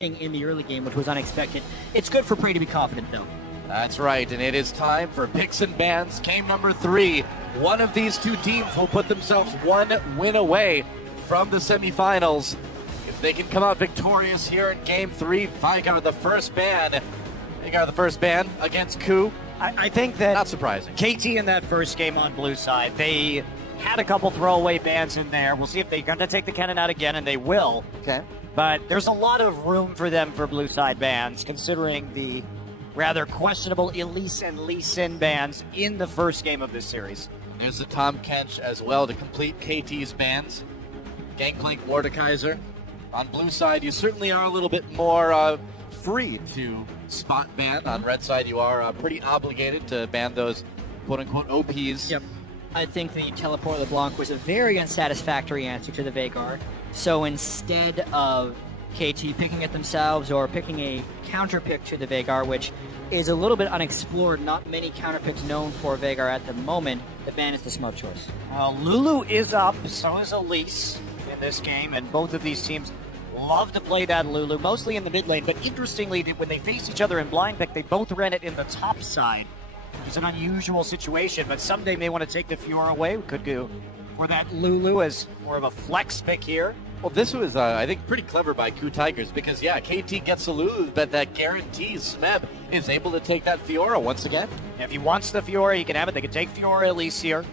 in the early game, which was unexpected. It's good for Prey to be confident, though. That's right, and it is time for picks and bans. Game number 3. One of these two teams will put themselves one win away from the semifinals. If they can come out victorious here in Game 3, Vigar the first ban. Vigar the first ban against KOO. I think that... Not surprising. KT in that first game on blue side, they had a couple throwaway bans in there. We'll see if they're going to take the cannon out again, and they will. Okay. But there's a lot of room for them for blue side bans, considering the rather questionable Elise and Lee Sin bans in the first game of this series. There's the Tom Kench as well to complete KT's bans. Gangplank Mordekaiser. On blue side, you certainly are a little bit more free to spot ban. On red side, you are pretty obligated to ban those quote-unquote OPs. Yep. I think the Teleport LeBlanc was a very unsatisfactory answer to the Vigar. So instead of KT picking it themselves or picking a counter pick to the Vigar, which is a little bit unexplored, not many counter picks known for Vigar at the moment, the ban is the smart choice. Lulu is up, so is Elise in this game, and both of these teams love to play that Lulu, mostly in the mid lane, but interestingly, when they faced each other in blind pick, they both ran it in the top side, which is an unusual situation, but someday may want to take the Fiora away. We could go for that Lulu as more of a flex pick here. Well, this was, I think, pretty clever by KOO Tigers because, yeah, KT gets the Lulu, but that guarantees Smeb is able to take that Fiora once again. If he wants the Fiora, he can have it. They can take Fiora Elise here.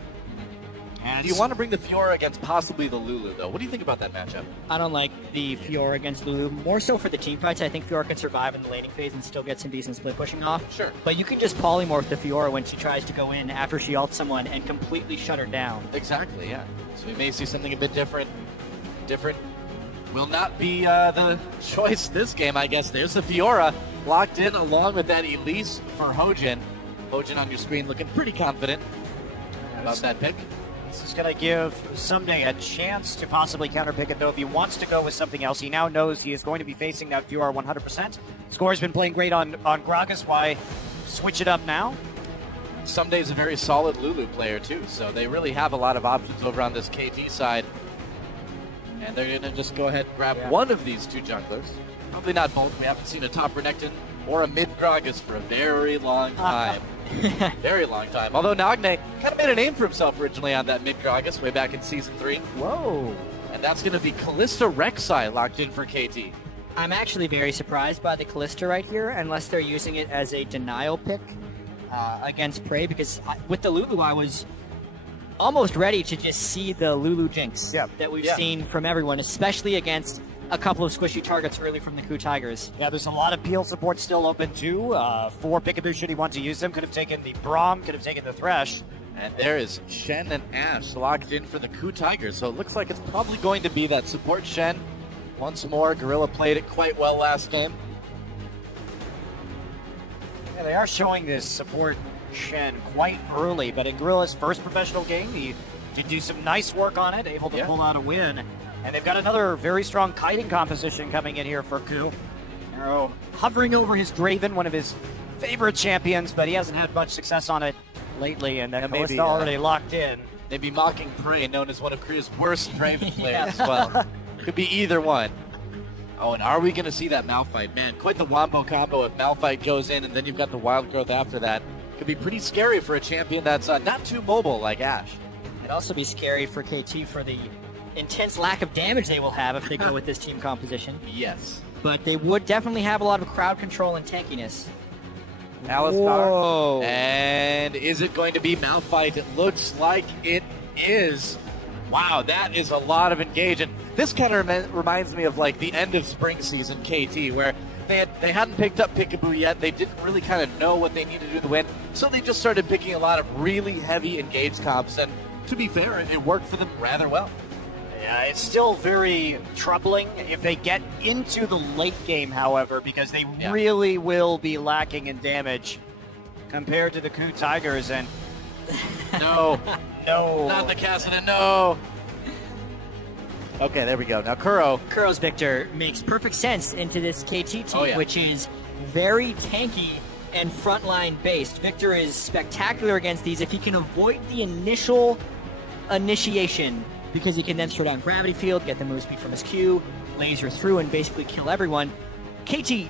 And do you want to bring the Fiora against possibly the Lulu, though? What do you think about that matchup? I don't like the Fiora against Lulu. More so for the team fights. I think Fiora can survive in the laning phase and still get some decent split pushing off. Sure. But you can just polymorph the Fiora when she tries to go in after she ults someone and completely shut her down. Exactly, yeah. So we may see something a bit different. Will not be the choice this game, I guess. There's the Fiora locked in along with that Elise for Hojin. Hojin on your screen looking pretty confident about that pick. This is going to give Someday a chance to possibly counterpick it, though. If he wants to go with something else, he now knows he is going to be facing that Fiora 100%. Score's been playing great on Gragas. Why switch it up now? Someday's a very solid Lulu player, too, so they really have a lot of options over on this KT side. And they're going to just go ahead and grab one of these two junglers. Probably not both. We haven't seen a top Renekton or a mid Gragas for a very long time. Very long time. Although Nagne kind of made a name for himself originally on that mid Gragas way back in Season 3. Whoa. And that's going to be Kalista Rek'Sai locked in for KT. I'm actually very surprised by the Kalista right here, unless they're using it as a denial pick against Prey, because with the Lulu, I was almost ready to just see the Lulu jinx that we've seen from everyone, especially against a couple of squishy targets early from the KOO Tigers. Yeah, there's a lot of peel support still open too. For Peekaboo, should he want to use them, could have taken the Braum, could have taken the Thresh. And there is Shen and Ashe locked in for the KOO Tigers, so it looks like it's probably going to be that support Shen. Once more, Gorilla played it quite well last game. Yeah, they are showing this support Shen quite early, but in Gorilla's first professional game, he did do some nice work on it, able to pull out a win. And they've got another very strong kiting composition coming in here for KOO. Arrow hovering over his Draven, one of his favorite champions, but he hasn't had much success on it lately, and then maybe already locked in. Maybe mocking Prey, known as one of Korea's worst Draven players as well. Could be either one. Oh, and are we going to see that Malphite? Man, quite the wombo combo if Malphite goes in and then you've got the Wild Growth after that. Could be pretty scary for a champion that's not too mobile like Ashe. It'd also be scary for KT for the intense lack of damage they will have if they go with this team composition. Yes. But they would definitely have a lot of crowd control and tankiness. Alistar. And is it going to be Malphite? It looks like it is. Wow, that is a lot of engage. And this kind of reminds me of like the end of spring season KT, where they hadn't picked up Peekaboo yet. They didn't really kind of know what they needed to do to win. So they just started picking a lot of really heavy engage comps. And to be fair, it worked for them rather well. Yeah, it's still very troubling if they get into the late game, however, because they really will be lacking in damage compared to the KOO Tigers. And no, not the Cassidy, no. Okay, there we go. Now Kuro's Victor makes perfect sense into this KT team, which is very tanky and frontline based. Victor is spectacular against these if he can avoid the initial initiation, because he can then throw down Gravity Field, get the move speed from his Q, laser through, and basically kill everyone. KT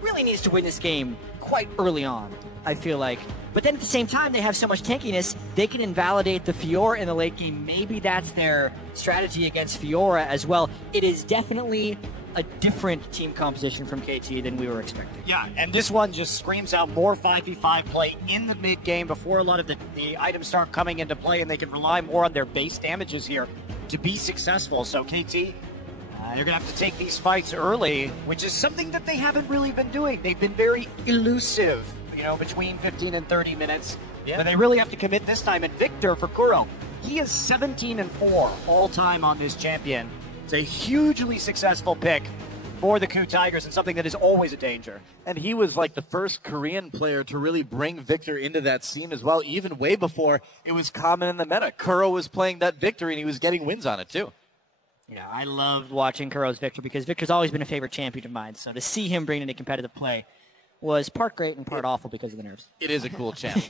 really needs to win this game quite early on, I feel like. But then at the same time, they have so much tankiness, they can invalidate the Fiora in the late game. Maybe that's their strategy against Fiora as well. It is definitely a different team composition from KT than we were expecting. Yeah, and this one just screams out more 5v5 play in the mid game before a lot of the items start coming into play, and they can rely more on their base damages here to be successful. So KT, you're going to have to take these fights early, which is something that they haven't really been doing. They've been very elusive, you know, between 15 and 30 minutes. Yeah. But they really have to commit this time. And Victor for Kuro, he is 17-4 all-time on this champion. It's a hugely successful pick for the KOO Tigers and something that is always a danger. And he was like the first Korean player to really bring Victor into that scene as well, even way before it was common in the meta. Kuro was playing that Victor, and he was getting wins on it, too. Yeah, I loved watching Kuro's Victor because Victor's always been a favorite champion of mine. So to see him bring into competitive play was part great and part awful because of the nerves. It is a cool champ.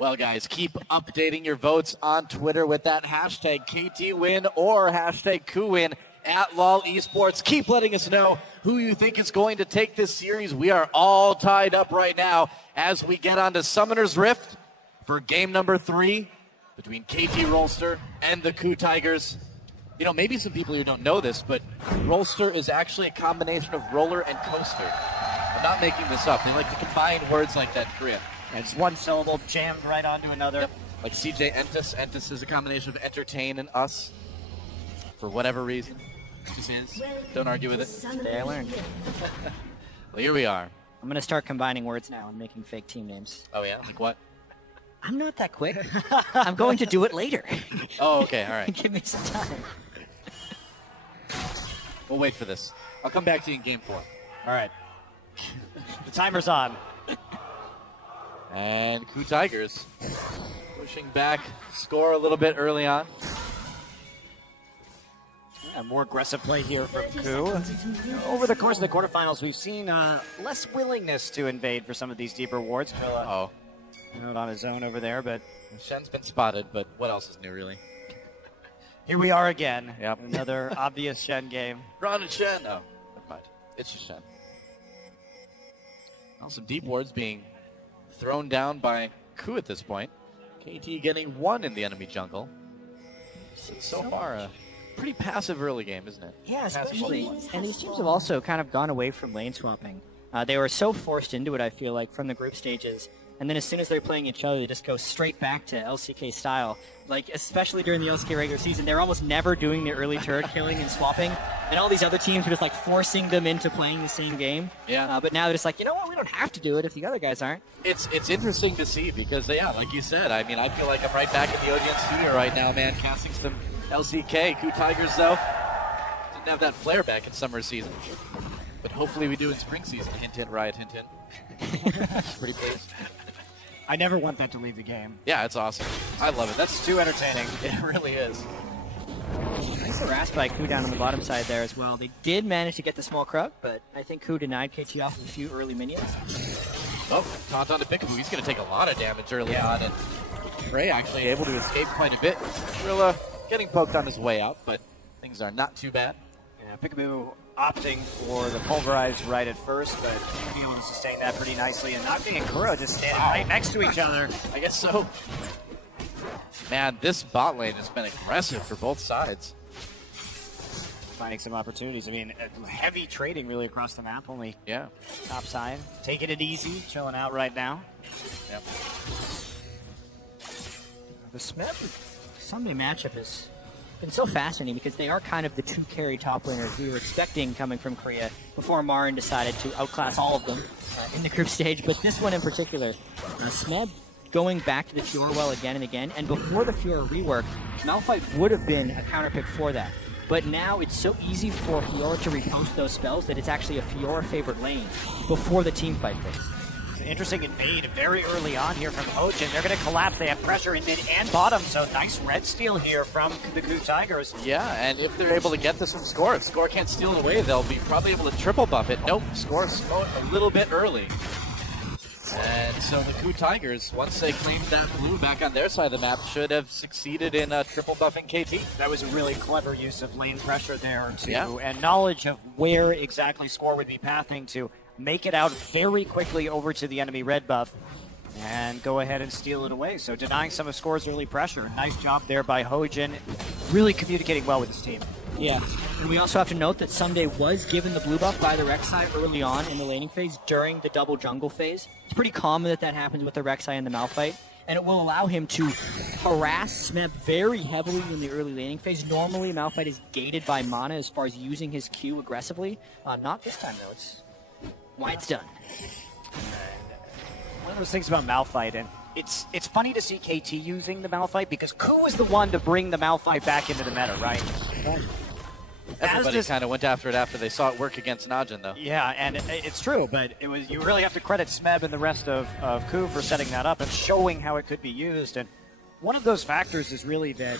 Well, guys, keep updating your votes on Twitter with that hashtag KTWin or hashtag KOOWin at LOL Esports. Keep letting us know who you think is going to take this series. We are all tied up right now as we get on to Summoner's Rift for game number 3 between KT Rolster and the KOO Tigers. You know, maybe some people here don't know this, but Rolster is actually a combination of roller and coaster. I'm not making this up. They like to combine words like that in Korea. And it's one syllable jammed right onto another. Yep. Like CJ Entus. Entus is a combination of entertain and us. For whatever reason. It just is. Don't argue with it. Today I learned. Well, here we are. I'm going to start combining words now and making fake team names. Oh, yeah? Like what? I'm not that quick. I'm going to do it later. Oh, okay. All right. Give me some time. We'll wait for this. I'll come back to you in game 4. All right. The timer's on. And KOO Tigers pushing back, score a little bit early on. Yeah, more aggressive play here from KOO. Over the course of the quarterfinals, we've seen less willingness to invade for some of these deeper wards. Oh. Out on his own over there, but Shen's been spotted, but what else is new, really? here we are again. Yep. Another obvious Shen game. Ron and Shen. Oh, never mind. It's just Shen. Well, some deep wards being thrown down by KOO at this point. KT getting 1 in the enemy jungle. So far, a pretty passive early game, isn't it? Yeah, especially. And these teams have also kind of gone away from lane swapping. They were so forced into it, I feel like, from the group stages. And then as soon as they're playing each other, they just go straight back to LCK style. Like, especially during the LCK regular season, they're almost never doing the early turret killing and swapping. And all these other teams are just, like, forcing them into playing the same game. Yeah. But now they're just like, you know what, we don't have to do it if the other guys aren't. It's interesting to see because, yeah, like you said, I mean, I feel like I'm right back in the audience studio right now, man, casting some LCK. KOO Tigers, though, didn't have that flare back in summer season. But hopefully we do in spring season. Hint, hint, Riot, hint, hint. Pretty pleased. I never want that to leave the game. Yeah, it's awesome. I love it. That's too entertaining. It really is. Nice harassed by KOO down on the bottom side there as well. They did manage to get the small Krug, but I think KOO denied KT off with a few early minions. Oh, taunt on to Pickaboo. He's going to take a lot of damage early on, and Trey actually able to escape quite a bit. Rilla getting poked on his way out, but things are not too bad. Yeah, Pickaboo opting for the pulverized right at first, but being able to sustain that pretty nicely. And Nocti and Kuro just standing right next to each other. I guess so. Man, this bot lane has been aggressive for both sides. Finding some opportunities. I mean, heavy trading really across the map. Only top side. Taking it easy, chilling out right now. Yep. The Smeb Sunday matchup has been so fascinating because they are kind of the 2 carry top laners we were expecting coming from Korea before Marin decided to outclass all of them in the group stage. But this one in particular, Smeb going back to the Fiora well again and again, and before the Fiora rework, Malphite would have been a counterpick for that. But now it's so easy for Fiora to repost those spells that it's actually a Fiora favored lane before the team fight phase. It's an interesting invade very early on here from Hojin. They're going to collapse. They have pressure in mid and bottom, so nice red steal here from the KOO Tigers. Yeah, and if they're able to get this from Score, if Score can't steal it away, they'll be probably able to triple buff it. Nope, Score a little bit early. And so the KOO Tigers, once they claimed that blue back on their side of the map, should have succeeded in triple buffing KT. That was a really clever use of lane pressure there, too, Yeah. and knowledge of where exactly Score would be pathing to make it out very quickly over to the enemy red buff and go ahead and steal it away. So denying some of Score's early pressure. Nice job there by Hojin, really communicating well with his team. Yeah, and we also have to note that Someday was given the blue buff by the Rek'Sai early on in the laning phase during the double jungle phase. It's pretty common that that happens with the Rek'Sai in the Malphite, and it will allow him to harass Smeb very heavily in the early laning phase. Normally, Malphite is gated by mana as far as using his Q aggressively. Not this time, though. It's why it's done. One of those things about Malphite, and it's funny to see KT using the Malphite because KOO is the one to bring the Malphite back into the meta, right? Everybody kind of went after it after they saw it work against Najin, though. Yeah, and it's true, but it was you really have to credit Smeb and the rest of KOO for setting that up and showing how it could be used. And one of those factors is really that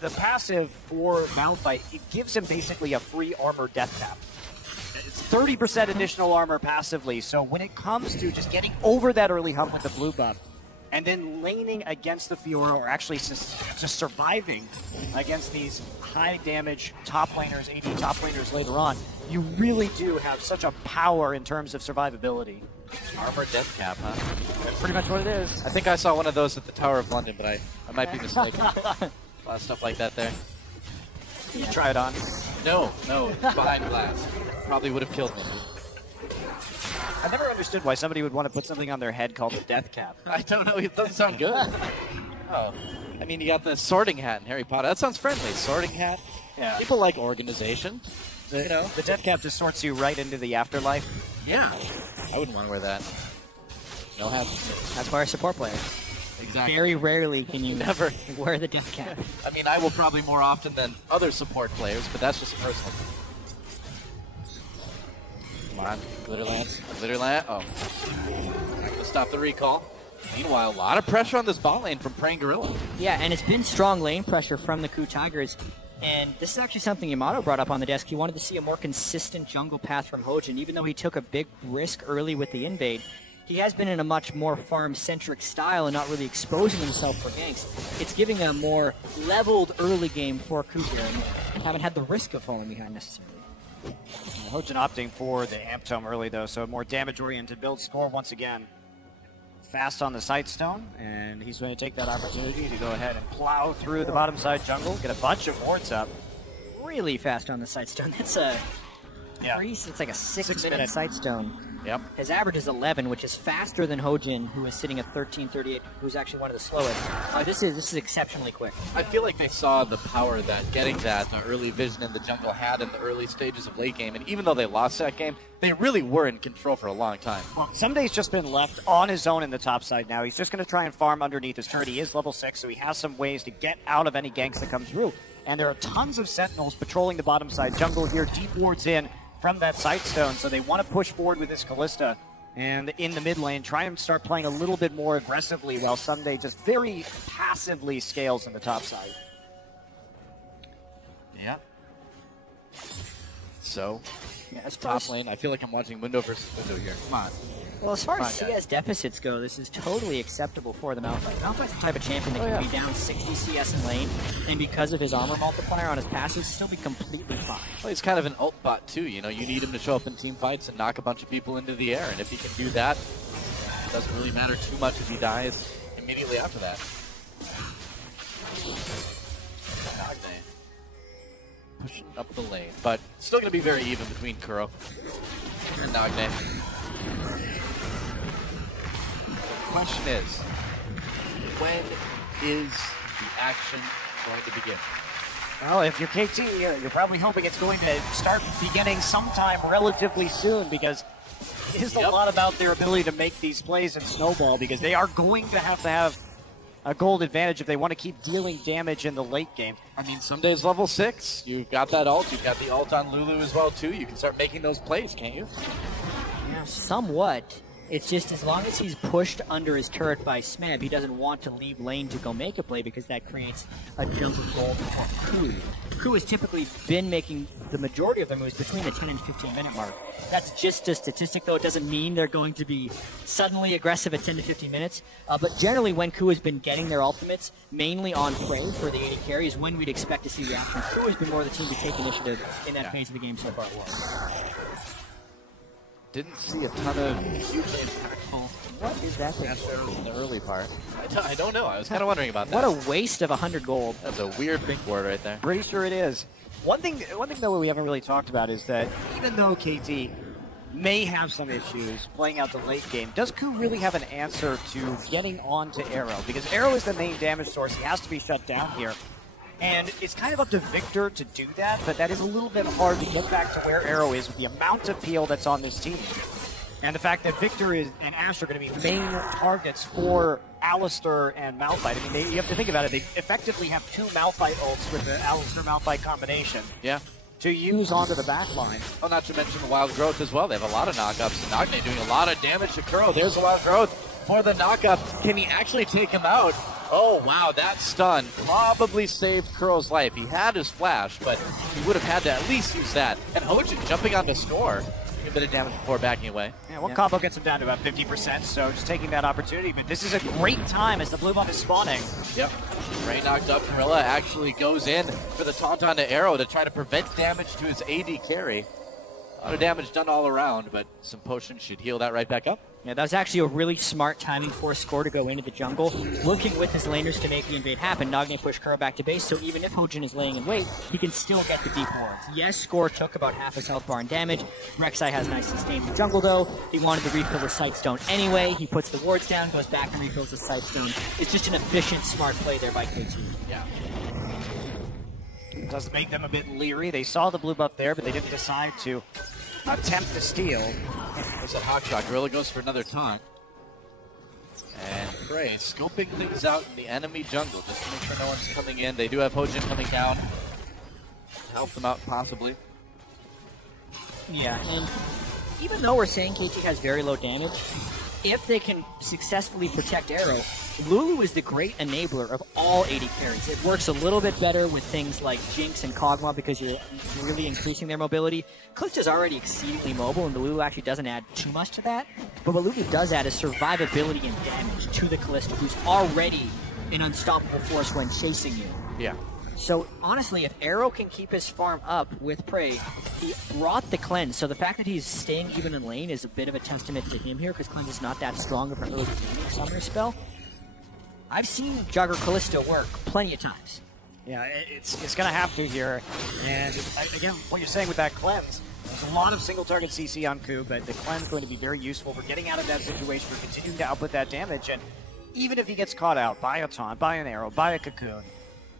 the passive for Malphite, it gives him basically a free armor death tap. It's 30% additional armor passively, so when it comes to just getting over that early hump with the blue buff, and then laning against the Fiora, or actually just surviving against these high damage top laners, AD top laners later on, you really do have such a power in terms of survivability. Armor death cap, huh? That's pretty much what it is. I think I saw one of those at the Tower of London, but I might be mistaken. A lot of stuff like that there. You try it on. No, behind glass. Probably would have killed me. I never understood why somebody would want to put something on their head called a death cap. I don't know, it doesn't sound good. Oh, I mean, you got the sorting hat in Harry Potter. That sounds friendly. Sorting hat. Yeah. People like organization. You know. The death cap just sorts you right into the afterlife. Yeah. I wouldn't want to wear that. No hat. That's why our support players. Exactly. Very rarely can you Never wear the death cap. I mean, I will probably more often than other support players, but that's just personal. Come on, Glitterlance. Glitterlance. Oh. Not going to stop the recall. Meanwhile, a lot of pressure on this bot lane from Praying Gorilla. Yeah, and it's been strong lane pressure from the KOO Tigers. And this is actually something Yamato brought up on the desk. He wanted to see a more consistent jungle path from Hojin. Even though he took a big risk early with the invade, he has been in a much more farm-centric style and not really exposing himself for ganks. It's giving a more leveled early game for KOO here, and haven't had the risk of falling behind necessarily. Hojin opting for the Amp Tome early, though, so a more damage-oriented build. Score once again fast on the Sightstone, and he's going to take that opportunity to go ahead and plow through the bottom side jungle, get a bunch of wards up. Really fast on the Sightstone. That's a... Yeah. It's like a 6 minute minute. Sightstone. Yep. His average is 11, which is faster than Hojin, who is sitting at 13:38, who's actually one of the slowest. This is exceptionally quick. I feel like they saw the power that getting that early vision in the jungle had in the early stages of late game, and even though they lost that game, they really were in control for a long time. Well, Someday's just been left on his own in the top side now. He's just going to try and farm underneath his turret. He is level 6, so he has some ways to get out of any ganks that come through. And there are tons of Sentinels patrolling the bottom side jungle here, deep wards in from that Sightstone, so they want to push forward with this Callista. And in the mid lane, try and start playing a little bit more aggressively while Someday just very passively scales in the top side. Yeah. So, Yeah, as far as, top lane, I feel like I'm watching window versus window here. Come on. well, as far Come as on, CS deficits go, this is totally acceptable for the Malphite. Malphite's the type of champion that can be down 60 CS in lane, and because of his armor multiplier on his passive, still be completely fine. Well, he's kind of an ult bot too, you know, you need him to show up in team fights and knock a bunch of people into the air, and if he can do that, it doesn't really matter too much if he dies immediately after that. Pushing up the lane, but still going to be very even between Kuro and Nagne. Question is, when is the action going to begin? Well, if you're KT, you're probably hoping it's going to start beginning sometime relatively soon, because it is a lot about their ability to make these plays and snowball, because they are going to have a gold advantage if they want to keep dealing damage in the late game. I mean, some days level 6, you've got that ult, you've got the ult on Lulu as well too, you can start making those plays, can't you? Yeah, somewhat. It's just as long as he's pushed under his turret by Smeb, he doesn't want to leave lane to go make a play because that creates a jump of gold for KOO. KOO has typically been making the majority of their moves between the 10 and 15 minute mark. That's just a statistic, though. It doesn't mean they're going to be suddenly aggressive at 10 to 15 minutes. But generally, when KOO has been getting their ultimates, mainly on Prey for the 80 carry, is when we'd expect to see reaction. KOO has been more the team to take initiative in that phase of the game so far. Didn't see a ton of hugely impactful. What is that thing? In the early part. I don't know. I was kind of wondering about that. What a waste of 100 gold. That's a weird pink ward right there. Pretty sure it is. One thing though we haven't really talked about is that even though KT may have some issues playing out the late game, does KOO really have an answer to getting onto Arrow? Because Arrow is the main damage source. He has to be shut down here. And it's kind of up to Victor to do that, but that is a little bit hard to get back to where Arrow is with the amount of peel that's on this team. And the fact that Victor and Ash are going to be main targets for Alistar and Malphite. I mean, you have to think about it. They effectively have 2 Malphite ults with the Alistar-Malphite combination. Yeah. To use onto the back line. Well, not to mention the Wild Growth as well. They have a lot of knockups. Nagne doing a lot of damage to Kuro. There's the Wild Growth for the knockup. Can he actually take him out? Oh, wow, that stun probably saved Kuro's life. He had his flash, but he would have had to at least use that. And Hojin jumping onto Snore. A bit of damage before backing away. Yeah, well, combo gets him down to about 50%, so just taking that opportunity. But this is a great time as the blue buff is spawning. Yep. Ray knocked up. Gorilla actually goes in for the taunt onto Arrow to try to prevent damage to his AD carry. A lot of damage done all around, but some potions should heal that right back up. Yeah, that was actually a really smart timing for Score to go into the jungle, working with his laners to make the invade happen. Nagne pushed Kuro back to base, so even if Hojin is laying in wait, he can still get the deep wards. Yes, Score took about half his health bar in damage. Rek'Sai has nice sustain in the jungle, though. He wanted to refill the Sightstone anyway. He puts the wards down, goes back and refills the Sightstone. It's just an efficient, smart play there by KT. Yeah. It does make them a bit leery. They saw the blue buff there, but they didn't decide to attempt to steal. There's that hot shot. Gorilla goes for another taunt. And Prey scoping things out in the enemy jungle just to make sure no one's coming in. They do have Hojin coming down. Help them out, possibly. Yeah, and even though we're saying KT has very low damage, if they can successfully protect Arrow, Lulu is the great enabler of all 80 carries. It works a little bit better with things like Jinx and Kog'Maw because you're really increasing their mobility. Kalista's already exceedingly mobile, and the Lulu actually doesn't add too much to that. But what Lulu does add is survivability and damage to the Kalista, who's already an unstoppable force when chasing you. Yeah. So, honestly, if Arrow can keep his farm up with Prey, he brought the Cleanse. So the fact that he's staying even in lane is a bit of a testament to him here, because Cleanse is not that strong of an early gaming summoner spell. I've seen Jugger Kalista work plenty of times. Yeah, it's going to have to here. And again, what you're saying with that Cleanse, there's a lot of single target CC on KOO, but the Cleanse is going to be very useful for getting out of that situation, for continuing to output that damage. And even if he gets caught out by a taunt, by an arrow, by a cocoon,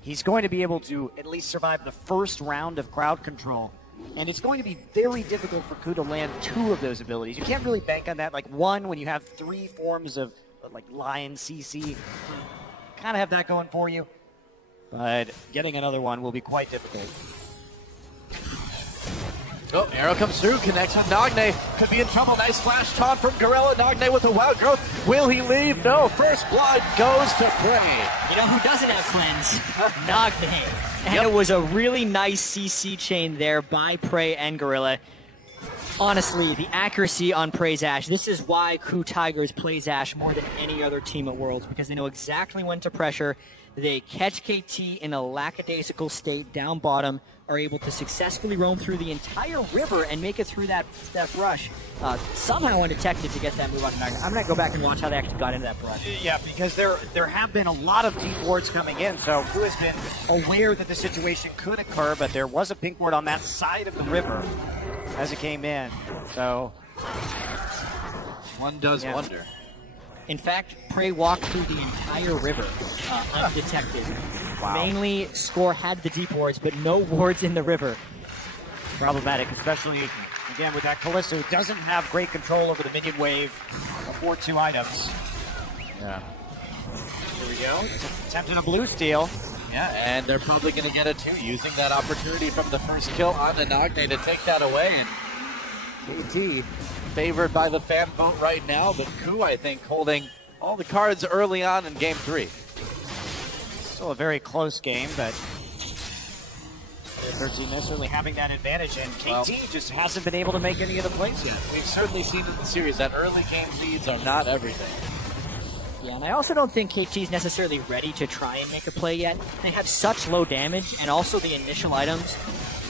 he's going to be able to at least survive the first round of crowd control. And it's going to be very difficult for KOO to land 2 of those abilities. You can't really bank on that. Like 1, when you have 3 forms of like Lion, CC, kind of have that going for you. But getting another one will be quite difficult. Oh, Arrow comes through, connects with Nagne. Could be in trouble. Nice flash taunt from Gorilla. Nagne with the Wild Growth. Will he leave? No. First blood goes to Prey. You know who doesn't have Cleanse? Nagne. And it was a really nice CC chain there by Prey and Gorilla. Honestly, the accuracy on Prey's Ashe, this is why KOO Tigers plays Ashe more than any other team at Worlds, because they know exactly when to pressure. They catch KT in a lackadaisical state down bottom, are able to successfully roam through the entire river and make it through that brush. Somehow undetected to get that move on to Nagne. I'm going to go back and watch how they actually got into that brush. Yeah, because there have been a lot of deep wards coming in, so KOO has been aware that the situation could occur, but there was a pink ward on that side of the river as it came in. So one does wonder. In fact, Prey walked through the entire river undetected. Wow. Mainly, Score had the deep wards, but no wards in the river. Problematic, especially, again, with that Kalista, who doesn't have great control over the minion wave before 2 items. Yeah. Here we go. Attempting a blue steal. Yeah, and they're probably going to get it too, using that opportunity from the first kill on the Nagne to take that away. And KT favored by the fan vote right now, but KOO, I think, holding all the cards early on in Game 3. Still a very close game, but their team necessarily having that advantage, and KT just hasn't been able to make any of the plays yet. We've certainly seen in the series that early game leads are not everything. Yeah, and I also don't think KT's necessarily ready to try and make a play yet. They have such low damage, and also the initial items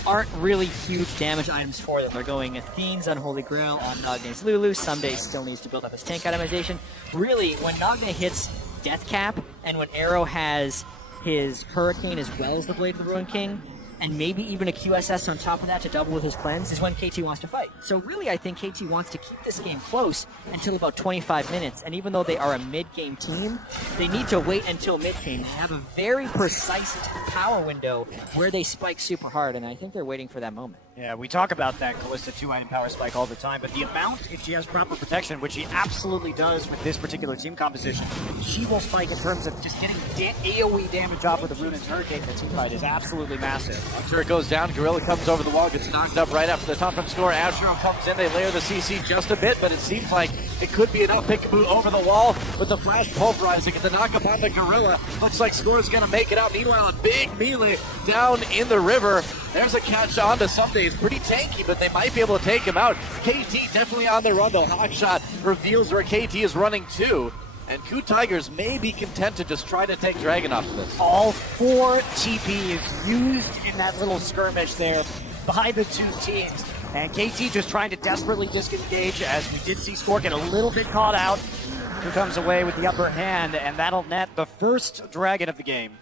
aren't really huge damage items for them. They're going Athene's Unholy Grail on Nogne's Lulu. Someday still needs to build up his tank itemization. Really, when Nogne hits Death Cap, and when Arrow has his Hurricane as well as the Blade of the Ruined King, and maybe even a QSS on top of that to double with his cleanse, is when KT wants to fight. So really, I think KT wants to keep this game close until about 25 minutes, and even though they are a mid-game team, they need to wait until mid-game. They have a very precise power window where they spike super hard, and I think they're waiting for that moment. Yeah, we talk about that Kalista 2-item power spike all the time, but the amount, if she has proper protection, which she absolutely does with this particular team composition, she will spike in terms of just getting AoE damage off with the Ruin's Hurricane in the team fight is absolutely massive. After it goes down, Gorilla comes over the wall, gets knocked up right after the top front score. Ashro comes in, they layer the CC just a bit, but it seems like it could be enough. Peekaboo over the wall with the flash pulverizing, get the knockup on the Gorilla. Looks like Score's gonna make it out. Meanwhile, a big melee down in the river. There's a catch on to Someday. It's pretty tanky, but they might be able to take him out. KT definitely on their run, though. Hawkshot reveals where KT is running to. And KOO Tigers may be content to just try to take Dragon off of this. All 4 TPs used in that little skirmish there by the two teams. And KT just trying to desperately disengage, as we did see Score get a little bit caught out. Who comes away with the upper hand, and that'll net the first Dragon of the game.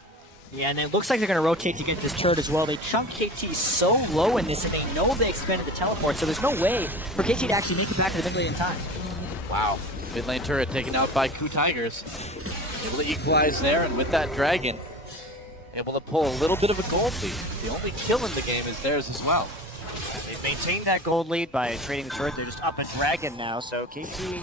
Yeah, and it looks like they're going to rotate to get this turret as well. They chunk KT so low in this, and they know they expended the teleport, so there's no way for KT to actually make it back to the mid lane in time. Wow. Mid lane turret taken out by KOO Tigers. Able to equalize there, and with that Dragon, able to pull a little bit of a gold lead. The only kill in the game is theirs as well. They've maintained that gold lead by trading the turret. They're just up a Dragon now, so KT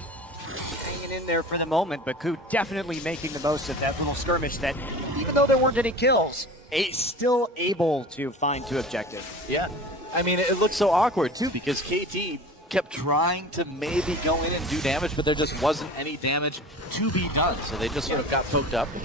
hanging in there for the moment, but KOO definitely making the most of that little skirmish that, even though there weren't any kills, still able to find 2 objectives. Yeah. I mean, it looks so awkward, too, because KT kept trying to maybe go in and do damage, but there just wasn't any damage to be done. So they just sort of got poked up, and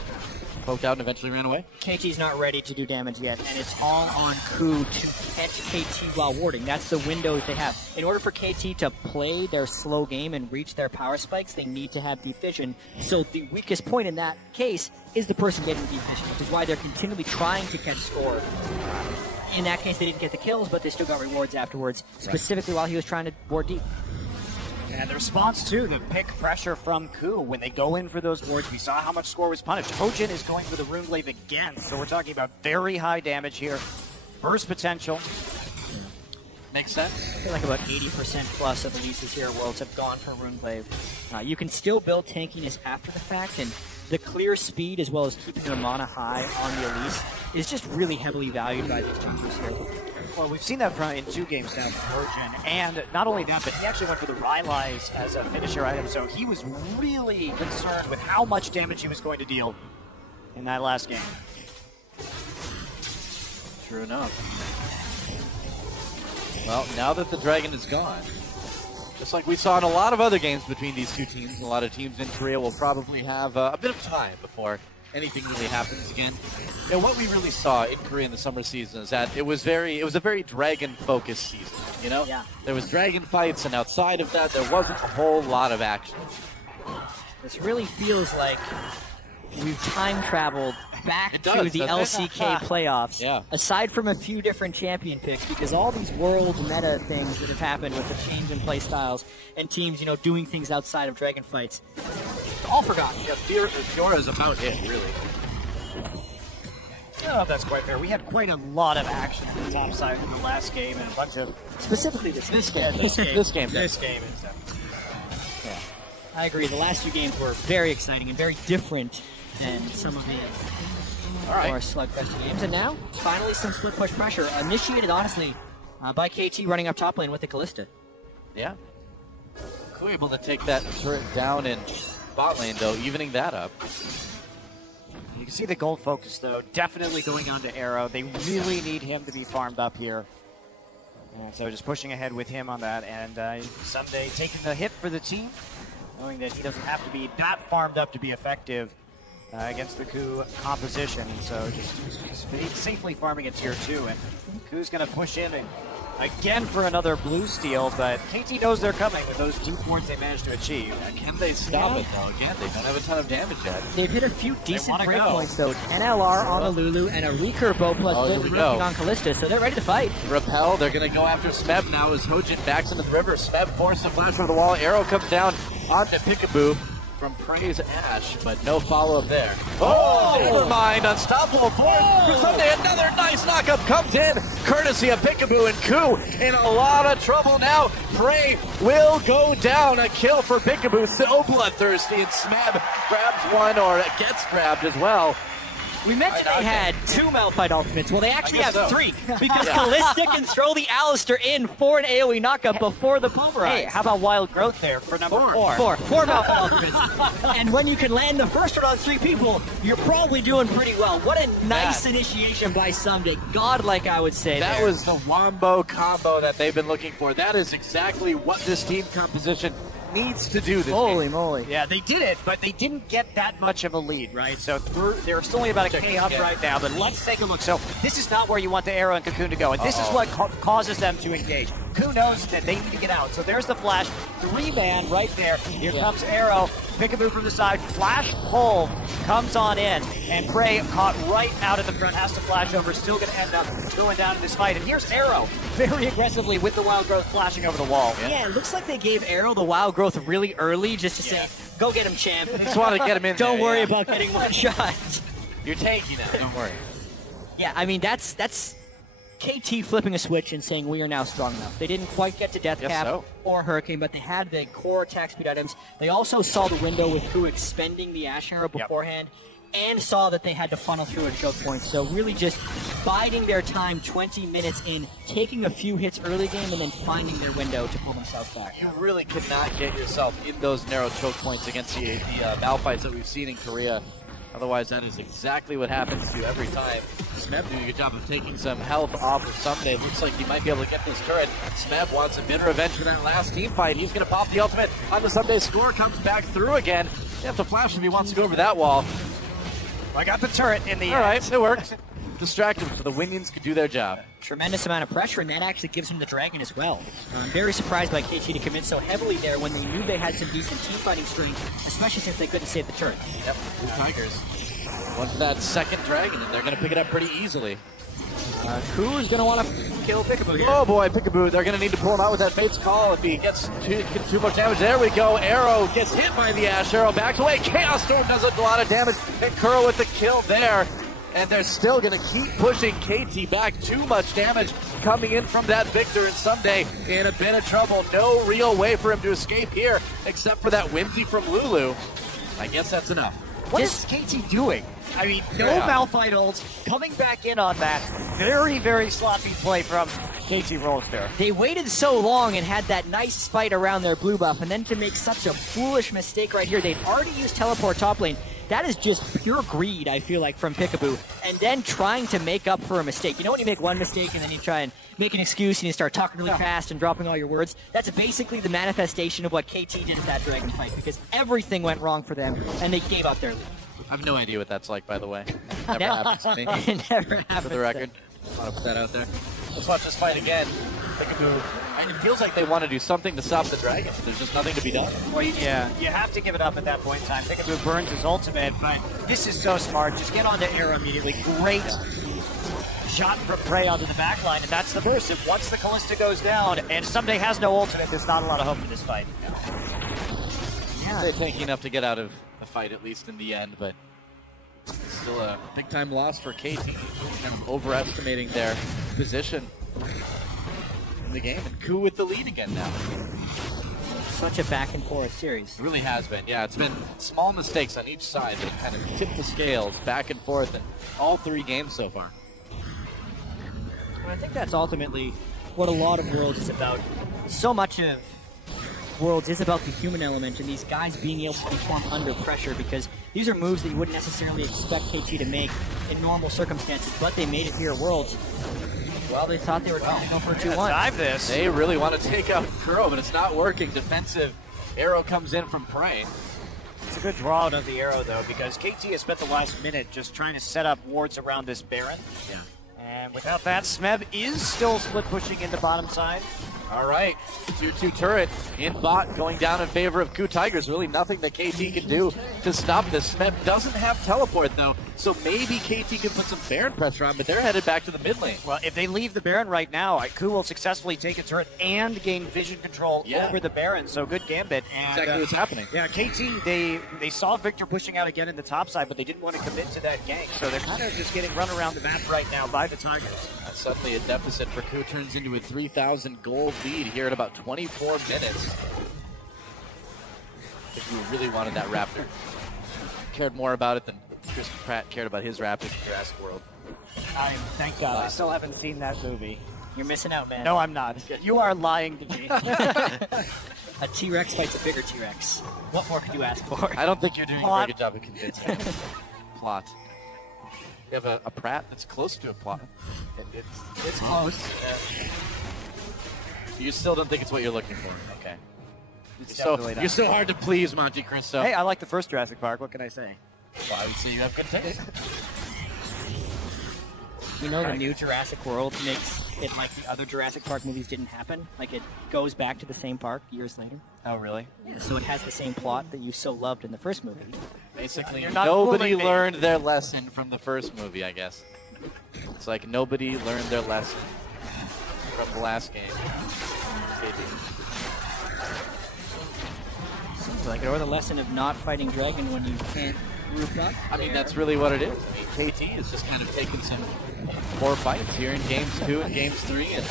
poked out, and eventually ran away. KT's not ready to do damage yet, and it's all on KOO to catch KT while warding. That's the window that they have. In order for KT to play their slow game and reach their power spikes, they need to have deep vision. So the weakest point in that case is the person getting deep vision, which is why they're continually trying to catch Score. In that case, they didn't get the kills, but they still got rewards afterwards, specifically while he was trying to ward deep. And the response to the pick pressure from KOO when they go in for those wards, we saw how much Score was punished. Hojin is going for the Rune Glaive again, so we're talking about very high damage here. Burst potential. Makes sense. I feel like about 80% plus of the uses here at Worlds have gone for Rune Glaive. You can still build tankiness after the fact, and the clear speed as well as keeping their mana high on the Elise is just really heavily valued by these jumpers here. Well, we've seen that in 2 games now from Hojin, and not only that, but he actually went for the Rylai's as a finisher item, so he was really concerned with how much damage he was going to deal in that last game. True enough. Well, now that the Dragon is gone, just like we saw in a lot of other games between these two teams, a lot of teams in Korea will probably have a bit of time before anything really happens again. And what we really saw in Korea in the summer season is that it was a very Dragon-focused season, you know? Yeah. There was Dragon fights, and outside of that, there wasn't a whole lot of action. This really feels like we've time traveled back It to does, the doesn't it? LCK playoffs. Yeah. Aside from a few different champion picks, because all these world meta things that have happened with the change in play styles and teams, doing things outside of Dragon fights, all forgotten. Yeah, Fiora is about it, really. I don't know if that's quite fair. We had quite a lot of action on the top side in the last game, and a bunch of... Specifically this game. This game. This game. This game is definitely... Yeah. I agree. The last 2 games were very exciting and very different than some of the more slugfest games. And now, finally, some split push pressure. Initiated, honestly, by KT running up top lane with the Kalista. Yeah. KOO able to take that turret down in bot lane, though, evening that up. You can see the gold focus, though, definitely going on to Arrow. They really need him to be farmed up here. And so just pushing ahead with him on that, and someday taking the hit for the team, knowing that he doesn't have to be that farmed up to be effective against the KOO composition. So just safely farming at tier 2, and KOO's going to push in again for another blue steal, but KT knows they're coming with those 2 points they managed to achieve. Can they stop it, though? Again, they don't have a ton of damage yet. They've hit a few decent break go. points, though. 10 LR on the Lulu and a recurve plus working on Callista, so they're ready to fight. Repel, they're going to go after Smeb now as Hojin backs into the river. Smeb forced to flash over the wall. Arrow comes down onto Peekaboo from Prey's Ash, but no follow-up there. Oh, never mind. Unstoppable force. Someday another nice knockup comes in, courtesy of Peekaboo, and KOO in a lot of trouble now. Prey will go down. A kill for Peekaboo. So bloodthirsty, and Smeb grabs one, or gets grabbed as well. We mentioned they had 2 Malphite ultimates. Well, they actually have 3, because Yeah. Callista can throw the Alistair in for an AoE knockup before the pulverize. Hey, how about Wild Growth there for number 4? Four Malphite ultimates. And when you can land the first one on 3 people, you're probably doing pretty well. What a nice initiation by Someday. Godlike, I would say. That there. was the wombo combo that they've been looking for. That is exactly what this team composition needs to do this Holy game. moly. Yeah, they did it, but they didn't get that much of a lead, right? So they're still only about a K up right now, but let's take a look. So this is not where you want the Arrow and Cocoon to go, and this is what causes them to engage. KOO knows that they need to get out, so there's the flash. 3-man right there. Here comes Arrow. Peekaboo from the side. Flash pull comes on in, and Prey caught right out at the front, has to flash over, still going to end up going down in this fight. And here's Arrow, very aggressively with the Wild Growth flashing over the wall. Yeah, it looks like they gave Arrow the Wild Growth really early just to say, go get him, champ. Just want to get him in Don't there, worry yeah. about getting one shot. You're taking it. Don't worry. Yeah, I mean, that's KT flipping a switch and saying we are now strong enough. They didn't quite get to Death Cap so. or Hurricane, but they had the core attack speed items. They also saw the window with KOO expending the Ash Arrow beforehand, and saw that they had to funnel through a choke point. So really just biding their time 20 minutes in, taking a few hits early game, and then finding their window to pull themselves back. You really cannot get yourself in those narrow choke points against the Malphites that we've seen in Korea. Otherwise, that is exactly what happens to you every time. Smeb doing a good job of taking some health off of Someday. Looks like he might be able to get this turret. Smeb wants a bit of revenge for that last team fight. He's going to pop the ultimate on the Someday score. Comes back through again. You have to flash if he wants to go over that wall. I got the turret in the All right, it worked. Distract him so the Winions could do their job. Tremendous amount of pressure, and that actually gives him the Dragon as well. I'm very surprised by KT to commit so heavily there when they knew they had some decent team fighting strength, especially since they couldn't save the turret. Yep, KOO Tigers. Went for that second Dragon, and they're going to pick it up pretty easily. KOO is going to want to kill Peekaboo here. Oh boy, Peekaboo, they're going to need to pull him out with that Fate's Call if he gets too much damage. There we go, Arrow gets hit by the Ash Arrow, backs away, Chaos Storm does a lot of damage, and Kuro with the kill there. And they're still going to keep pushing KT back. Too much damage coming in from that Victor, and Someday in a bit of trouble. No real way for him to escape here, except for that whimsy from Lulu. I guess that's enough. What is KT doing? I mean, no Malphite ults, coming back in on that. Very, very sloppy play from KT Rolster. They waited so long and had that nice fight around their blue buff, and then to make such a foolish mistake right here. They'd already used teleport top lane. That is just pure greed, I feel like, from Peekaboo. And then trying to make up for a mistake. You know when you make one mistake and then you try and make an excuse and you start talking really fast and dropping all your words? That's basically the manifestation of what KT did at that Dragon fight, because everything went wrong for them and they gave up their lead. I have no idea what that's like, by the way. Never happens to me. It never happened. For the record. I want to put that out there. Let's watch this fight again. Peekaboo. And it feels like they want to do something to stop the Dragon. There's just nothing to be done. Well, you have to give it up at that point in time. Peekaboo burns his ultimate, but this is so smart. Just get onto Arrow immediately. Great shot from Prey onto the back line, and that's the burst. And once the Callista goes down, and Someday has no ultimate, there's not a lot of hope for this fight. Yeah. They're tanky enough to get out of the fight, at least in the end, but still a big-time loss for KT. Kind of overestimating their position in the game. And KOO with the lead again now. Such a back-and-forth series. It really has been. Yeah, it's been small mistakes on each side that kind of tipped the scales back and forth in all 3 games so far. I think that's ultimately what a lot of Worlds is about. So much of Worlds is about the human element and these guys being able to perform under pressure, because these are moves that you wouldn't necessarily expect KT to make in normal circumstances, but they made it here at Worlds. Well, they thought they were going to go for a 2-1. Dive this. They really want to take out KOO, but it's not working. Defensive arrow comes in from Prey. It's a good draw out of the arrow, though, because KT has spent the last minute just trying to set up wards around this Baron. Yeah. And without that, Smeb is still split pushing into bottom side. All right, 2-2 turret in bot going down in favor of KOO Tigers. Really nothing that KT can do to stop this. Smeb doesn't have teleport, though, so maybe KT can put some Baron pressure on, but they're headed back to the mid lane. Well, if they leave the Baron right now, KOO will successfully take a turret and gain vision control over the Baron, so good gambit. And, exactly what's happening. Yeah, KT, they saw Victor pushing out again in the top side, but they didn't want to commit to that gank, so they're kind of just getting run around the map right now by the Tigers. Suddenly a deficit for KOO turns into a 3,000 gold lead here at about 24 minutes. If you really wanted that Raptor. Cared more about it than Chris Pratt cared about his Raptor in Jurassic World. Thank God, I still haven't seen that movie. You're missing out, man. No, I'm not. You are lying to me. A T-Rex fights a bigger T-Rex. What more could you ask for? I don't think you're doing a very good job of convincing me. Plot. You have a Pratt that's close to a plot. It's close. You still don't think it's what you're looking for. Okay. You're so hard to please, Monte Cristo. Hey, I like the first Jurassic Park. What can I say? Well, I would say you have good taste. You know, the new Jurassic World makes it like the other Jurassic Park movies didn't happen. Like, it goes back to the same park years later. Oh, really? Yeah, so it has the same plot that you so loved in the first movie. Basically, You're not nobody fooling me. learned their lesson from the first movie, I guess. It's like nobody learned their lesson from the last game. Seems like it. Or the lesson of not fighting dragon when you can't roof up. I mean, that's really what it is. I mean, KT is just kind of taking some more fights here in games 2 and games 3 and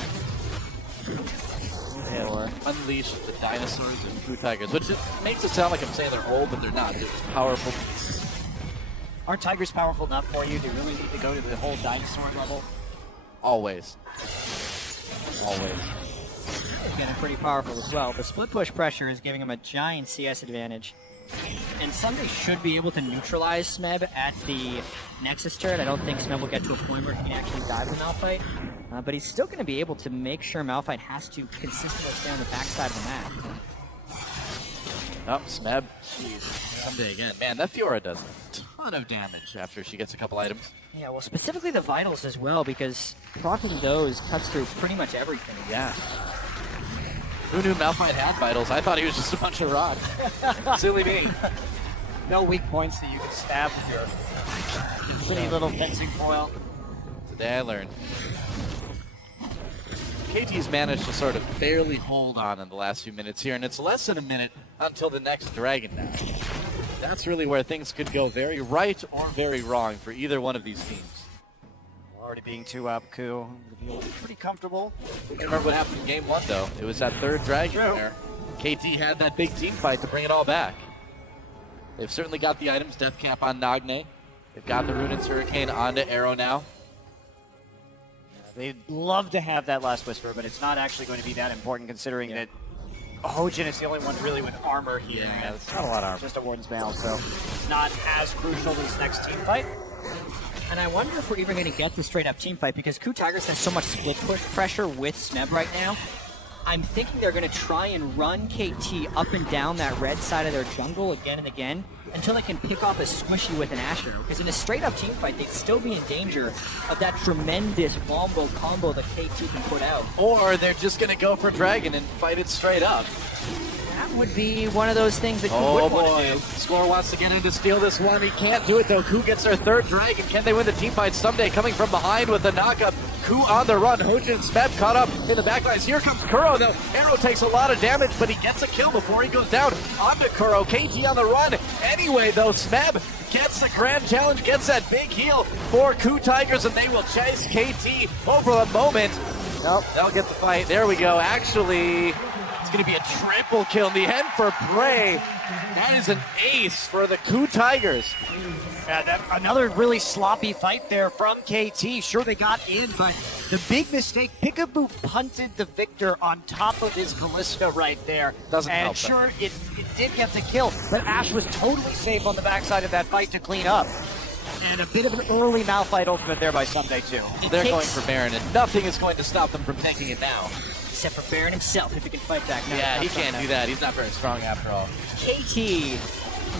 unleash the dinosaurs of KOO Tigers, which makes it sound like I'm saying they're old, but they're not. They're just powerful. Aren't Tigers powerful enough for you? Do you really need to go to the whole dinosaur level? Always. Always. They're getting pretty powerful as well. The split push pressure is giving them a giant CS advantage. And Sunday should be able to neutralize Smeb at the Nexus turret. I don't think Smeb will get to a point where he can actually dive the Malphite. But he's still going to be able to make sure Malphite has to consistently stay on the backside of the map. Oh, Smeb. Someday again. Man, that Fiora does a ton of damage after she gets a couple items. Yeah, well, specifically the Vitals as well, because proccing those cuts through pretty much everything. Yeah. Who knew Malphite had vitals? I thought he was just a bunch of rod. Silly me. No weak points that you can stab with your pretty little fencing foil. Today I learned. KT's managed to sort of barely hold on in the last few minutes here, and it's less than a minute until the next Dragon now. That's really where things could go very right or very wrong for either one of these teams. Already being 2 up, KOO. Pretty comfortable. Remember what happened in game 1, though. It was that third Dragon there. KT had that big team fight to bring it all back. They've certainly got the items. Death Cap on Nagne. They've got the Runaan's Hurricane onto Arrow now. They'd love to have that Last Whisper, but it's not actually going to be that important considering that Hojin is the only one really with armor here. Yeah, it's not a lot of armor. Just a Warden's Mail, so it's not as crucial this next team fight. And I wonder if we're even going to get the straight-up team fight, because KOO Tigers has so much split push pressure with Smeb right now. I'm thinking they're going to try and run KT up and down that red side of their jungle again and again until they can pick off a squishy with an Asher. Because in a straight-up team fight, they'd still be in danger of that tremendous wombo combo that KT can put out. Or they're just going to go for Dragon and fight it straight up. That would be one of those things that KOO would want to do. Score wants to get in to steal this one. He can't do it, though. KOO gets their third Dragon. Can they win the team fight someday? Coming from behind with the knockup. KOO on the run. Hojin and Smeb caught up in the backlines. Here comes Kuro, though. Arrow takes a lot of damage, but he gets a kill before he goes down. Onto Kuro. KT on the run. Anyway, though, Smeb gets the grand challenge, gets that big heal for KOO Tigers, and they will chase KT over the moment. Nope, they'll get the fight. There we go. Actually, it's going to be a triple kill in the end for Prey. That is an ace for the KOO Tigers. Yeah, another really sloppy fight there from KT. Sure, they got in, but the big mistake, Peekaboo punted the Victor on top of his Callista right there. Doesn't help. And sure, it did get the kill, but Ash was totally safe on the backside of that fight to clean up. And a bit of an early Malphite ultimate there by Someday, too. They're going for Baron, and nothing is going to stop them from taking it now. Except for Baron himself, if he can fight back. Yeah, he can't do that. He's not very strong after all. KT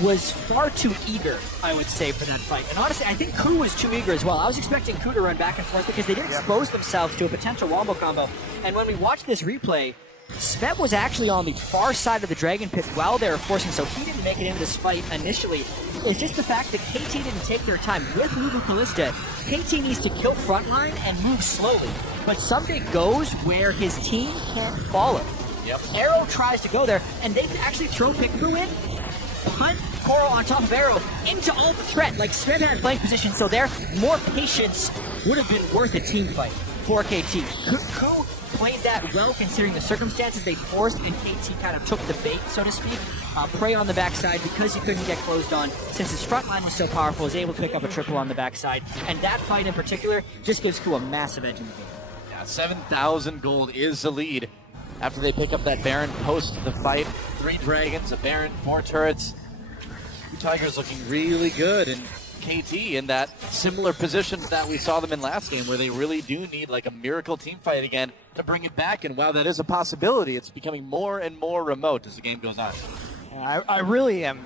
was far too eager, I would say, for that fight. And honestly, I think KOO was too eager as well. I was expecting KOO to run back and forth because they did expose themselves to a potential wombo combo. And when we watched this replay, Smeb was actually on the far side of the Dragon Pit while they were forcing, so he didn't make it into this fight initially. It's just the fact that KT didn't take their time. With Lulu Kalista, KT needs to kill frontline and move slowly. But Someday goes where his team can't follow. Yep. Arrow tries to go there, and they actually throw Peekaboo in, punt Coral on top of Arrow into all the threat. Like, Smeb had flank position, so there, more patience would have been worth a team fight for KT. KOO played that well considering the circumstances they forced, and KT kind of took the bait, so to speak. Prey on the backside because he couldn't get closed on. Since his front line was so powerful, was able to pick up a triple on the backside. And that fight in particular just gives KOO a massive edge in the game. Yeah, 7,000 gold is the lead after they pick up that Baron post the fight. 3 dragons, a Baron, 4 turrets. KOO Tigers looking really good, and KT in that similar position that we saw them in last game, where they really do need like a miracle team fight again to bring it back. And while that is a possibility, it's becoming more and more remote as the game goes on. I really am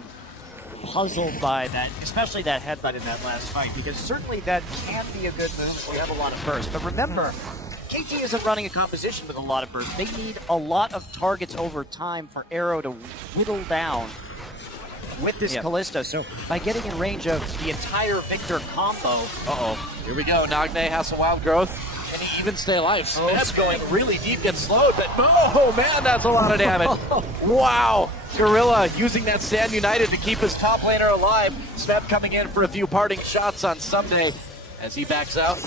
puzzled by that, especially that headbutt in that last fight, because certainly that can be a good move if we have a lot of burst. But remember, KT isn't running a composition with a lot of burst. They need a lot of targets over time for Arrow to whittle down with this Kalista. So by getting in range of the entire Victor combo... Here we go. Nagne has some wild growth. Can he even stay alive? Smeb's going really deep, gets slowed, but oh man, that's a lot of damage. Wow. Gorilla using that Stand United to keep his top laner alive. Smeb coming in for a few parting shots on Someday as he backs out.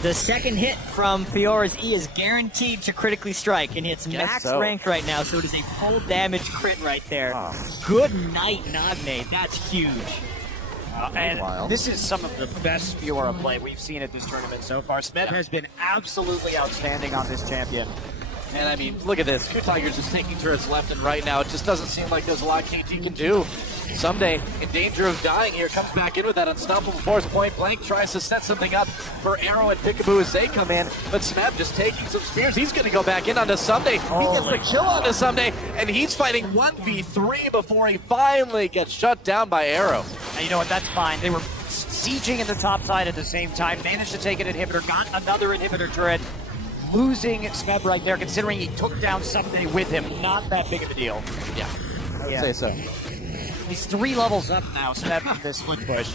The second hit from Fiora's E is guaranteed to critically strike, and it's max ranked right now, so it is a full damage crit right there. Good night, Nagne. That's huge. And this is some of the best Fiora play we've seen at this tournament so far. Smeb has been absolutely outstanding on this champion. And I mean, look at this. KOO Tigers just taking turrets left and right now. It just doesn't seem like there's a lot KT can do. Someday, in danger of dying here, comes back in with that unstoppable force. Point blank, tries to set something up for Arrow and Peekaboo as they come in. But Smeb just taking some spears. He's going to go back in onto Someday. He gets the kill onto Someday, and he's fighting 1v3 before he finally gets shut down by Arrow. And you know what? That's fine. They were sieging in the top side at the same time. Managed to take an inhibitor, got another inhibitor turret. Losing Smeb right there, considering he took down Someday with him. Not that big of a deal. Yeah, I would say so. He's 3 levels up now, Smeb, with this split push.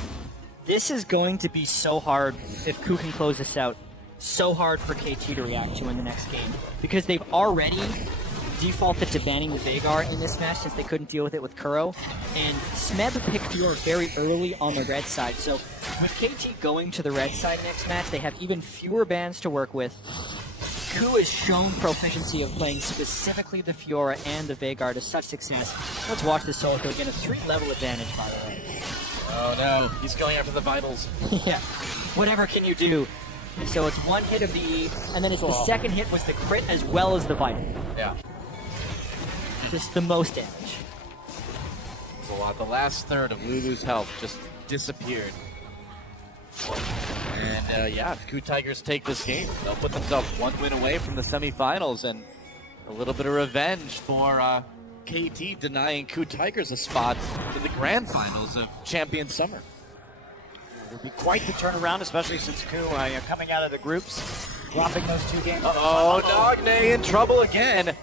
This is going to be so hard if KOO can close this out. So hard for KT to react to in the next game. Because they've already defaulted to banning the Veigar in this match since they couldn't deal with it with Kuro. And Smeb picked Fiora very early on the red side. So with KT going to the red side next match, they have even fewer bans to work with. KOO has shown proficiency of playing specifically the Fiora and the Veigar to such success. Let's watch this solo kill. Get a 3-level advantage, by the way. Oh no, he's going after the vitals. Yeah, whatever can you do? So it's 1 hit of the E, and then it's the second hit was the crit as well as the vital. Yeah. Just the most damage. It's a lot. The last third of Lulu's health just disappeared. And yeah, if KOO Tigers take this game, they'll put themselves 1 win away from the semifinals, and a little bit of revenge for KT denying KOO Tigers a spot in the grand finals of Champion Summer. It would be quite the turnaround, especially since KOO coming out of the groups, dropping those 2 games. Nagne in trouble again.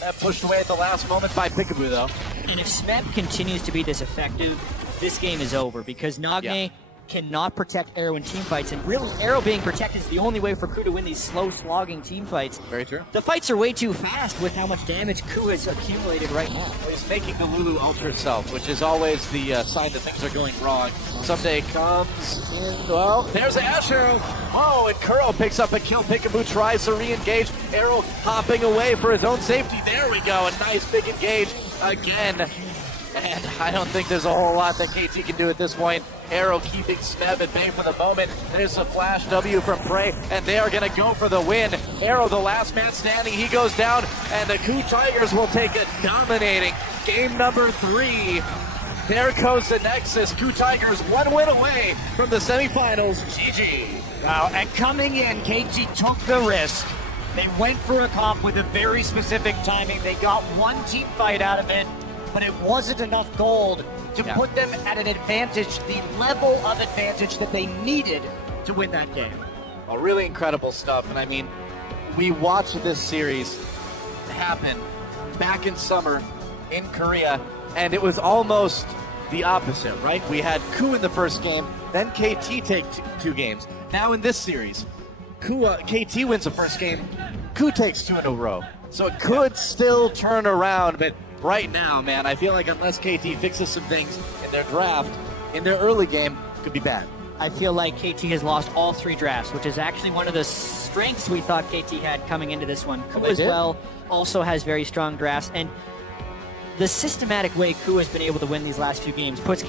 That pushed away at the last moment by Peekaboo, though. And if Smeb continues to be this effective, this game is over, because Nagne cannot protect Arrow in team fights, and really Arrow being protected is the only way for KOO to win these slow slogging team fights. Very true. The fights are way too fast with how much damage KOO has accumulated right now. He's making the Lulu ult herself, which is always the sign that things are going wrong. Someday comes in, well, there's Asher. Oh, and Kuro picks up a kill. Peekaboo tries to re-engage. Arrow hopping away for his own safety. There we go, a nice big engage again. And I don't think there's a whole lot that KT can do at this point. Arrow keeping Smeb at bay for the moment. There's a flash W from Prey, and they are going to go for the win. Arrow, the last man standing, he goes down, and the KOO Tigers will take a dominating game number 3 There goes the Nexus. KOO Tigers 1 win away from the semifinals. GG. Wow, and coming in, KT took the risk. They went for a comp with a very specific timing. They got one team fight out of it, but it wasn't enough gold to put them at an advantage, the level of advantage that they needed to win that game. Well, really incredible stuff. And I mean, we watched this series happen back in summer in Korea, and it was almost the opposite, right? We had KOO in the first game, then KT take two games. Now in this series, KT wins the first game, KOO takes 2 in a row. So it could still turn around, but right now, man, I feel like unless KT fixes some things in their draft, in their early game, it could be bad. I feel like KT has lost all 3 drafts, which is actually one of the strengths we thought KT had coming into this one. KOO as well also has very strong drafts, and the systematic way KOO has been able to win these last few games puts